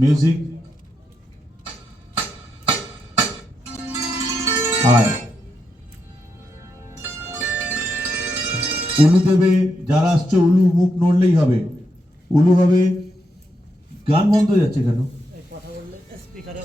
Music আর উলু দেবে, যারা আসছে, উলু মুখ নড়লেই হবে। উলু হবে, গান বন্ধ যাচ্ছে কেন? কথা বললে স্পিকারে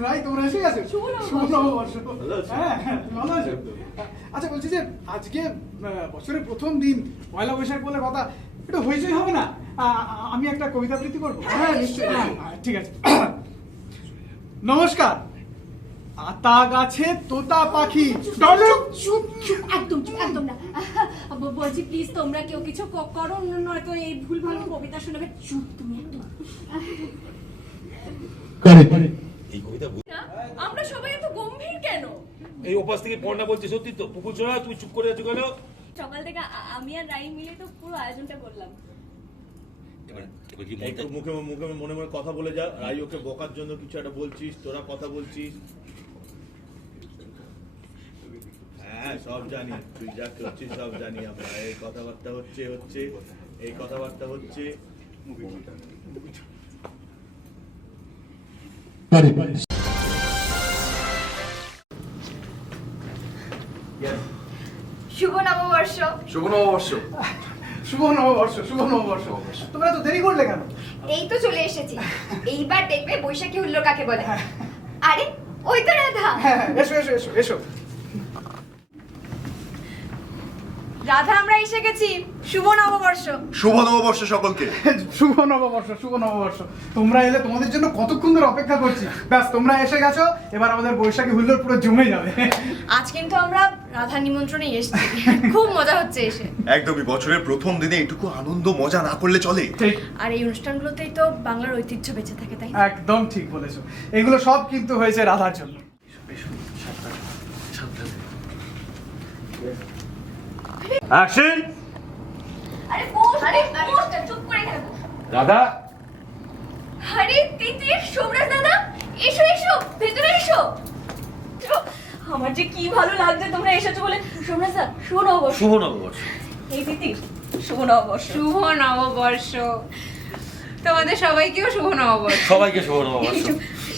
রাই তোমরা এসে গেছো? শুভ হ্যাঁ হ্যাঁ, ভালো আছো? আচ্ছা বলছি যে আজকে বছরের প্রথম দিন পয়লা বৈশাখ বলে কথা একটু হইচই হবে না? আমি একটা কবিতা আবৃত্তি করব? হ্যাঁ নিশ্চয়ই। হ্যাঁ, হ্যাঁ, ঠিক আছে। নমস্কার। আতা গাছে তোতা পাখি চুপ চুপ চুপ একদম চুপ একদম না। বলছি প্লিজ তোমরা কেউ কিছু ক- করো নয়তো এই ভুল ভালো কবিতা শোনাবে। চুপ তুমি একদম। এই কবিতা আমরা সবাই এত গম্ভীর কেন? এই ওপাশ থেকে পড়না বলছে সত্যি তো পুকুর ছোড়া তুই চুপ করে আছো কেন? সকাল থেকে আমি আর রাই মিলে তো পুরো আয়োজনটা করলাম। এবার এবার কি একটু মনটা- মুখে মুখে মনে মনে কথা বলে যা। রাই ওকে বকার জন্য কিছু একটা বলছিস তোরা কথা বলছিস। হ্যাঁ সব জানি। তুই যা করছিস সব জানি আমরা। এই কথাবার্তা হচ্ছে হচ্ছে এই কথাবার্তা হচ্ছে। কারেক্ট শুভ নববর্ষ। শুভ নববর্ষ। শুভ নববর্ষ শুভ নববর্ষ। তোমরা তো দেরি করলে কেন? এই তো চলে এসেছি। এইবার দেখবে বৈশাখী হুল্লো কাকে বলে। আরে ওই তো রাধা। হ্যাঁ হ্যাঁ, এসো এসো এসো এসো। রাধা আমরা এসে গেছি। শুভ নববর্ষ। শুভ নববর্ষ সকলকে। শুভ নববর্ষ শুভ নববর্ষ। তোমরা এলে তোমাদের জন্য কতক্ষণ ধরে অপেক্ষা করছি। ব্যাস তোমরা এসে গেছো এবার আমাদের বৈশাখী হুল্লোড় পুরো জমে যাবে। আজ কিন্তু আমরা রাধা নিমন্ত্রণে এসেছি। খুব মজা হচ্ছে এসে। একদমই বছরের প্রথম দিনে এটুকু আনন্দ মজা না করলে চলে। আর এই অনুষ্ঠানগুলোতেই তো বাংলার ঐতিহ্য বেঁচে থাকে তাই একদম ঠিক বলেছ। এগুলো সব কিন্তু হয়েছে রাধার জন্য। অ্যাকশন আরে বস আরে বস চুপ করে থাকো রাধা আরে তিতির সোমরাজ দাদা এসো এসো ভেতরে এসো। আমার যে কি ভালো লাগছে তোমরা এসেছ বলে। সোমরাজ দা শুভ নববর্ষ। শুভ নববর্ষ। এই তিতির শুভ নববর্ষ। শুভ নববর্ষ। তোমাদের সবাইকেও শুভ নববর্ষ। সবাইকে শুভ নববর্ষ।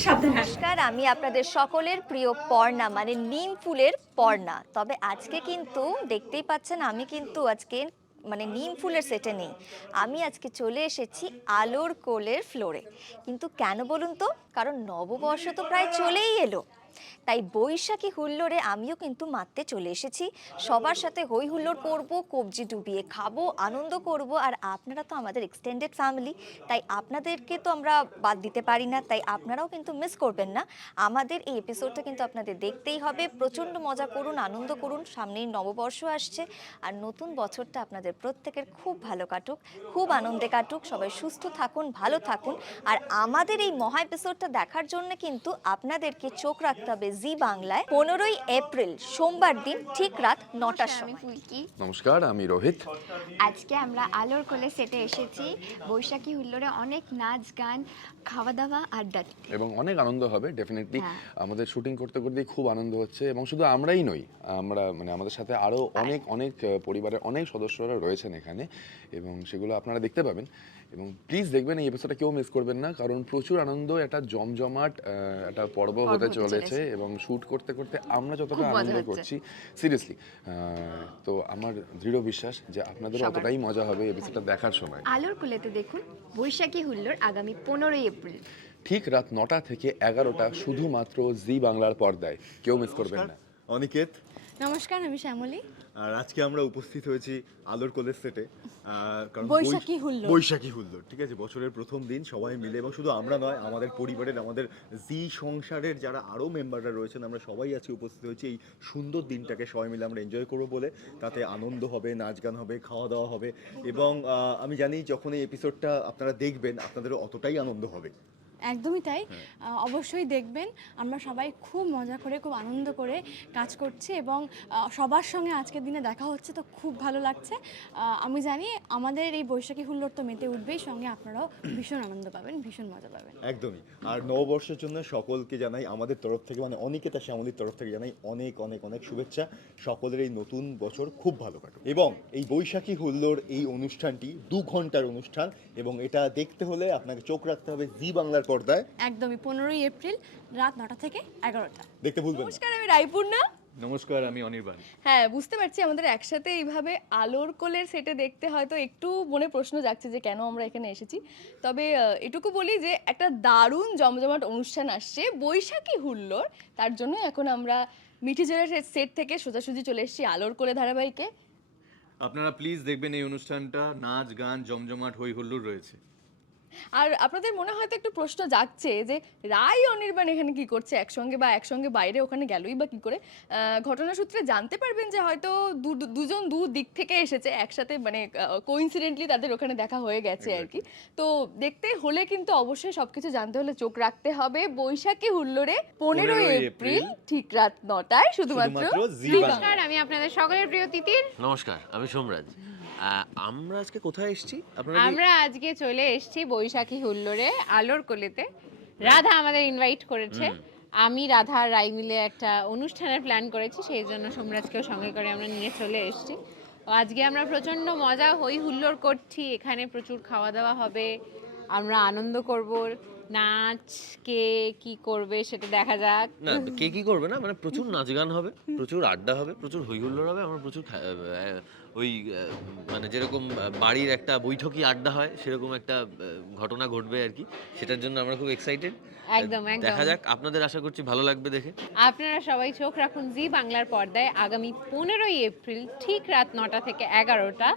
নমস্কার, আমি আপনাদের সকলের প্রিয় পর্ণা মানে নিম ফুলের পর্ণা। তবে আজকে কিন্তু দেখতেই পাচ্ছেন, আমি কিন্তু আজকে মানে নিম ফুলের সেটে নেই। আমি আজকে চলে এসেছি আলোর কোলের ফ্লোরে কিন্তু কেন বলুন তো? কারণ নববর্ষ তো প্রায় চলেই এলো। তাই বৈশাখী হুল্লোড়ে আমিও কিন্তু মারতে চলে এসেছি। সবার সাথে হই হুল্লোড় করব, কবজি ডুবিয়ে খাব, আনন্দ করব আর আপনারা তো আমাদের এক্সটেন্ডেড ফ্যামিলি তাই আপনাদেরকে তো আমরা বাদ দিতে পারি না, তাই আপনারাও কিন্তু মিস করবেন না। আমাদের এই এপিসোডটা কিন্তু আপনাদের দেখতেই হবে। প্রচণ্ড মজা করুন, আনন্দ করুন, সামনেই নববর্ষ আসছে আর নতুন বছরটা আপনাদের প্রত্যেকের খুব ভালো কাটুক, খুব আনন্দে কাটুক। সবাই সুস্থ থাকুন, ভালো থাকুন। আর আমাদের এই মহা এপিসোডটা দেখার জন্য কিন্তু আপনাদেরকে চোখ রাখতে হবে জি বাংলায় পনেরোই এপ্রিল সোমবার দিন ঠিক রাত নটার আমি সময়। ফুলকি। নমস্কার আমি রোহিত। আজকে আমরা আলোর কোলে সেটে এসেছি। বৈশাখী হুল্লোড়ে অনেক নাচ গান খাওয়া দাওয়া আড্ডা এবং অনেক আনন্দ হবে ডেফিনেটলি হ্যাঁ। আমাদের শুটিং করতে করতেই খুব আনন্দ হচ্ছে এবং শুধু আমরাই নই আমরা মানে আমাদের সাথে আরও অনেক অনেক আহ, পরিবারের অনেক সদস্যরা রয়েছেন এখানে এবং সেগুলো আপনারা দেখতে পাবেন। এবং প্লিজ দেখবেন এই এপিসোডটা কেউ মিস করবেন না কারণ প্রচুর আনন্দ একটা জমজমাট একটা পর্ব হতে চলেছে। এবং শ্যুট করতে করতে আমরা যতটা আনন্দ করছি সিরিয়াসলি তো আমার দৃঢ় বিশ্বাস যে আপনাদের। অতটাই মজা হবে এপিসোডটা দেখার সময় আলোর কোলেতে দেখুন বৈশাখী হুল্লোড় আগামী পনেরোই এপ্রিল ঠিক রাত নটা থেকে এগারোটা শুধুমাত্র জি বাংলার পর্দায় কেউ মিস করবেন না অনিকেত নমস্কার আমি শ্যামলী। আর আজকে আমরা উপস্থিত হয়েছি আলোর কলেজ সেটে কারণ বৈশাখী হুল্লোড়। বৈশাখী ঠিক আছে? বছরের প্রথম দিন সবাই মিলে এবং শুধু আমরা নয় আমাদের পরিবারের আমাদের জি সংসারের যারা আরও মেম্বাররা রয়েছেন আমরা সবাই আজকে উপস্থিত হয়েছি এই সুন্দর দিনটাকে সবাই মিলে আমরা এনজয় করব বলে। তাতে আনন্দ হবে নাচ গান হবে খাওয়া দাওয়া হবে এবং আহ, আমি জানি যখন এই এপিসোডটা আপনারা দেখবেন আপনাদেরও অতটাই আনন্দ হবে। একদমই তাই। অবশ্যই দেখবেন আমরা সবাই খুব মজা করে খুব আনন্দ করে কাজ করছি এবং সবার সঙ্গে আজকের দিনে দেখা হচ্ছে তো খুব ভালো লাগছে। আমি জানি আমাদের এই বৈশাখী হুল্লোড় তো মেতে উঠবেই সঙ্গে আপনারাও ভীষণ আনন্দ পাবেন ভীষণ মজা পাবেন। একদমই। আর নববর্ষের জন্য সকলকে জানাই আমাদের তরফ থেকে মানে অনিকেতা শ্যামলির তরফ থেকে জানাই অনেক অনেক অনেক শুভেচ্ছা। সকলের এই নতুন বছর খুব ভালো কাটুক। এবং এই বৈশাখী হুল্লোর এই অনুষ্ঠানটি দু ঘণ্টার অনুষ্ঠান এবং এটা দেখতে হলে আপনাকে চোখ রাখতে হবে জি বাংলার পর্দায়? একদমই পনেরোই এপ্রিল রাত নটা থেকে এগারোটা। দেখতে ভুলবেন নমস্কার আমি রায়পূর্ণা নমস্কার আমি অনির্বাণ। হ্যাঁ বুঝতে পারছি আমাদের একসাথে এইভাবে আলোর কোলের সেটে দেখতে হয়তো একটু মনে প্রশ্ন যাচ্ছে যে কেন আমরা এখানে এসেছি। তবে এটুকু বলি যে একটা দারুণ জমজমাট অনুষ্ঠান আসছে বৈশাখী হুল্লোড়। তার জন্য এখন আমরা মিঠিজোড়া সেট থেকে সোজাসুজি চলে এসেছি আলোর কোলে ধারাবাহিকে। আপনারা প্লিজ দেখবেন এই অনুষ্ঠানটা নাচ গান জমজমাট হই হুল্লোড় রয়েছে। আর আপনাদের মনে হয়তো একটু প্রশ্ন জাগছে যে রায় অনির্বাণ এখানে কি করছে? একসঙ্গে বা একসঙ্গে বাইরে ওখানে গেলই বা কি করে? ঘটনা সূত্রে জানতে পারবেন যে হয়তো দুজন দু দিক থেকে এসেছে একসাথে মানে কোইন্সিডেন্টলি তাদের ওখানে দেখা হয়ে গেছে আর কি। তো দেখতে হলে কিন্তু অবশ্যই সবকিছু জানতে হলে চোখ রাখতে হবে। বৈশাখী হুল্লোড়ে পনেরোই এপ্রিল ঠিক রাত নটায় শুধুমাত্র। নমস্কার আমি আপনাদের সকলের প্রিয় তিতির। নমস্কার আমি সোমরাজ। আমরা আজকে কোথায় এসেছি? আপনারা কি- আমরা আজকে চলে এসেছি বৈশাখী হুল্লোড়ে আলোর কোলেতে। রাধা আমাদের ইনভাইট করেছে। আমি রাধা আর রাই মিলে একটা অনুষ্ঠানের প্ল্যান করেছি সেই জন্য সোমরাজকেও সঙ্গে করে আমরা নিয়ে চলে এসেছি। তো আজকে আমরা প্রচণ্ড মজা হই হুল্লোড় করছি এখানে প্রচুর খাওয়া দাওয়া হবে আমরা আনন্দ করব নাচ কে কি করবে সেটা দেখা যাক। না কে কি করবে না মানে প্রচুর নাচ গান হবে প্রচুর আড্ডা হবে প্রচুর হই হুল্লোড় হবে আমরা প্রচুর খা- আহ, ওই মানে যেরকম বাড়ির একটা বৈঠকি আড্ডা হয় সেরকম একটা ঘটনা ঘটবে আর কি। সেটার জন্য আমরা খুব এক্সাইটেড একদম, একদম। দেখা যাক আপনাদের আশা করছি ভালো লাগবে দেখে। আপনারা সবাই চোখ রাখুন জি বাংলার পর্দায় আগামী পনেরোই এপ্রিল ঠিক রাত নটা থেকে এগারোটা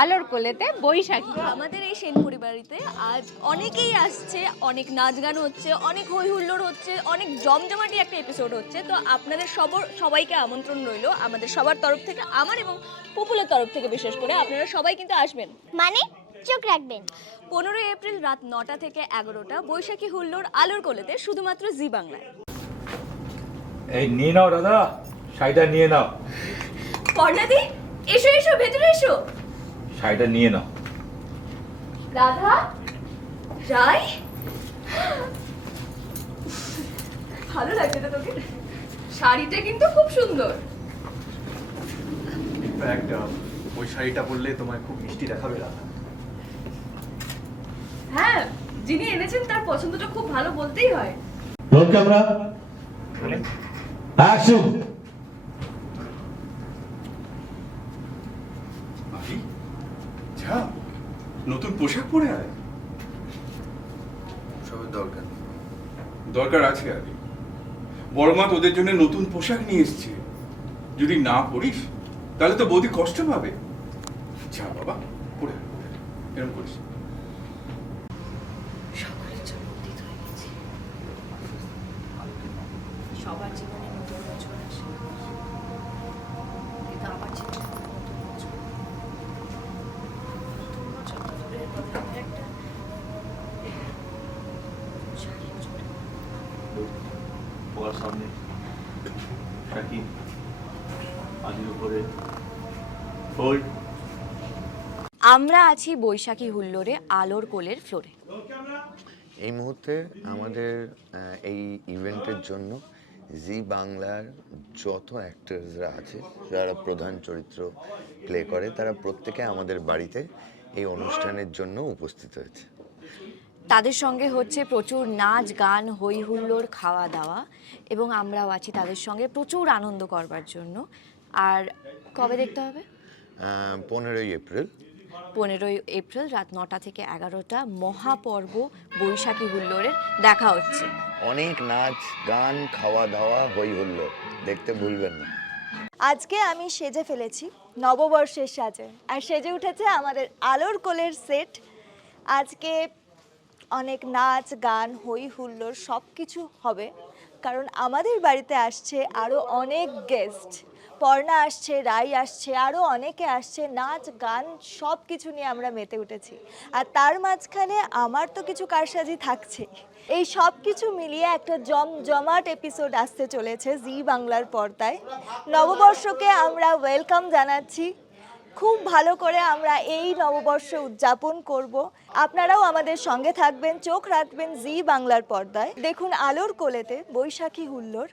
আলোর কোলেতে বৈশাখী। আমাদের এই সেন পরিবারিতে আজ অনেকেই আসছে অনেক নাচ গান হচ্ছে অনেক হই হুল্লোড় হচ্ছে অনেক জমজমাটি একটা এপিসোড হচ্ছে। তো আপনাদের সবর সবাইকে আমন্ত্রণ রইল। আমাদের সবার তরফ থেকে আমার এবং পপুলার তরফ থেকে বিশেষ করে আপনারা সবাই কিন্তু আসবেন। মানে? চোখ রাখবেন। পনেরোই এপ্রিল রাত নটা থেকে এগারোটা বৈশাখী হুল্লোড় আলোর কোলেতে শুধুমাত্র জি বাংলায়। এই নিয়ে নাও দাদা শাড়িটা নিয়ে নাও। পর্ণাদি এসো এসো ভেতরে এসো। শাড়িটা নিয়ে নাও। রাধা রায় ভালো লাগছে তো তোকে? শাড়িটা কিন্তু খুব সুন্দর। ইনফ্যাক্ট ওই শাড়িটা পরলে তোমায় খুব মিষ্টি দেখাবে দাদা হ্যাঁ যিনি এনেছেন তার পছন্দটা খুব ভালো বলতেই হয়। রোল ক্যামেরা অ্যাকশন যা নতুন পোশাক পরে আয়। সবের দরকার। দরকার আছে আগে। বড় মা তোদের জন্য নতুন পোশাক নিয়ে এসছে। যদি না পরিস তাহলে তো বৌদি কষ্ট পাবে যা বাবা আয়। এরকম করিস পানির উপরে হোল্ড আমরা আছি বৈশাখী হুল্লোড়ে আলোর কোলের ফ্লোরে। এই মুহূর্তে আমাদের এই ইভেন্টের জন্য জি বাংলার যত অ্যাক্টার্সরা আছে যারা প্রধান চরিত্র প্লে করে তারা প্রত্যেকে আমাদের বাড়িতে এই অনুষ্ঠানের জন্য উপস্থিত হয়েছে। তাদের সঙ্গে হচ্ছে প্রচুর নাচ গান হই হুল্লোড় খাওয়া দাওয়া এবং আমরাও আছি তাদের সঙ্গে প্রচুর আনন্দ করবার জন্য। আর কবে দেখতে হবে? পনেরোই এপ্রিল। পনেরোই এপ্রিল রাত নটা থেকে এগারোটা মহাপর্ব বৈশাখী হুল্লোড়ের দেখা হচ্ছে। অনেক নাচ গান খাওয়া দাওয়া হই হুল্লোড়। দেখতে ভুলবেন না। আজকে আমি সেজে ফেলেছি নববর্ষের সাজে আর সেজে উঠেছে আমাদের আলোর কোলের সেট। আজকে অনেক নাচ গান হই হুল্লোড় সব কিছু হবে কারণ আমাদের বাড়িতে আসছে আরও অনেক গেস্ট পর্ণা আসছে, রাই আসছে আরও অনেকে আসছে, নাচ, গান সব কিছু নিয়ে আমরা মেতে উঠেছি। আর তার মাঝখানে আমার তো কিছু কারসাজি থাকছেই। এই সব কিছু মিলিয়ে একটা জমজমাট এপিসোড আসতে চলেছে জি বাংলার পর্দায়। নববর্ষকে আমরা ওয়েলকাম জানাচ্ছি। খুব ভালো করে আমরা এই নববর্ষ উদযাপন করব। আপনারাও আমাদের সঙ্গে থাকবেন, চোখ রাখবেন জি বাংলার পর্দায়। দেখুন আলোর কোলেতে বৈশাখী হুল্লোড়।